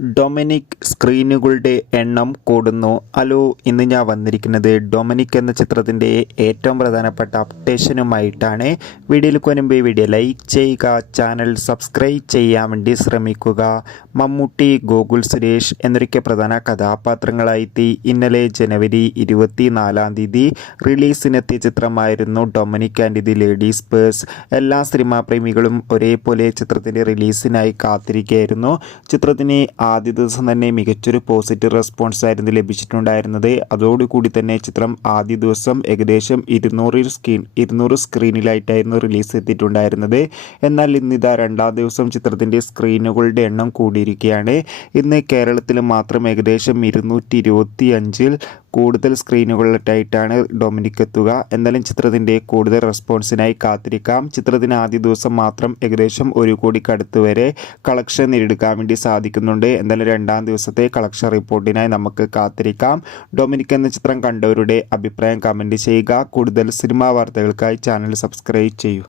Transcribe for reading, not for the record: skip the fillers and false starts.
Dominic സ്ക്രീനുകളുടെ എണ്ണം കൂടുന്നു. Hello, ഇന്ന് ഞാൻ വന്നിരിക്കുന്നത് ഡൊമിനിക് എന്ന ചിത്രത്തിൻ്റെ ഏറ്റവും പ്രധാനപ്പെട്ട അപ്ഡേഷനുമായിട്ടാണ്. വീഡിയോയിലേക്ക് വരുമ്പോൾ വീഡിയോ ലൈക്ക് ചെയ്യുക, ചാനൽ സബ്സ്ക്രൈബ് ചെയ്യാൻ വേണ്ടി ശ്രമിക്കുക. മമ്മൂട്ടി, ഗോകുൽ സുരേഷ് എന്നൊക്കെ പ്രധാന കഥാപാത്രങ്ങളായി ഇന്നലെ ജനുവരി 24 റിലീസിനെത്തിയ ചിത്രമായിരുന്നു Dominic and the ladies purse. എല്ലാ സിനിമാ പ്രേമികളും ഒരേപോലെ ചിത്രത്തിൻ്റെ റിലീസിനായി കാത്തിരിക്കുകയായിരുന്നു. ചിത്രത്തിന് ആദ്യ ദിവസം തന്നെ മികച്ചൊരു പോസിറ്റീവ് റെസ്പോൺസ് ആയിരുന്നു ലഭിച്ചിട്ടുണ്ടായിരുന്നത്. അതോടുകൂടി തന്നെ ചിത്രം ആദ്യ ദിവസം ഏകദേശം 200 സ്ക്രീനിലായിട്ടായിരുന്നു റിലീസ് എത്തിയിട്ടുണ്ടായിരുന്നത്. എന്നാൽ ഇന്നിതാ രണ്ടാം ദിവസം ചിത്രത്തിൻ്റെ സ്ക്രീനുകളുടെ എണ്ണം കൂടിയിരിക്കുകയാണ്. ഇന്ന് കേരളത്തിൽ മാത്രം ഏകദേശം 225 കൂടുതൽ സ്ക്രീനുകളിലായിട്ടാണ് ഡൊമിനിക് എത്തുക. എന്നാലും ചിത്രത്തിൻ്റെ കൂടുതൽ റെസ്പോൺസിനായി കാത്തിരിക്കാം. ചിത്രത്തിന് ആദ്യ ദിവസം മാത്രം ഏകദേശം 1 കോടിക്കടുത്ത് വരെ കളക്ഷൻ നേടിയെടുക്കാൻ വേണ്ടി സാധിക്കുന്നുണ്ട്. എന്തായാലും രണ്ടാം ദിവസത്തെ കളക്ഷൻ റിപ്പോർട്ടിനായി നമുക്ക് കാത്തിരിക്കാം. ഡൊമിനിക് എന്ന ചിത്രം കണ്ടവരുടെ അഭിപ്രായം കമൻറ്റ് ചെയ്യുക. കൂടുതൽ സിനിമാ വാർത്തകൾക്കായി ചാനൽ സബ്സ്ക്രൈബ് ചെയ്യൂ.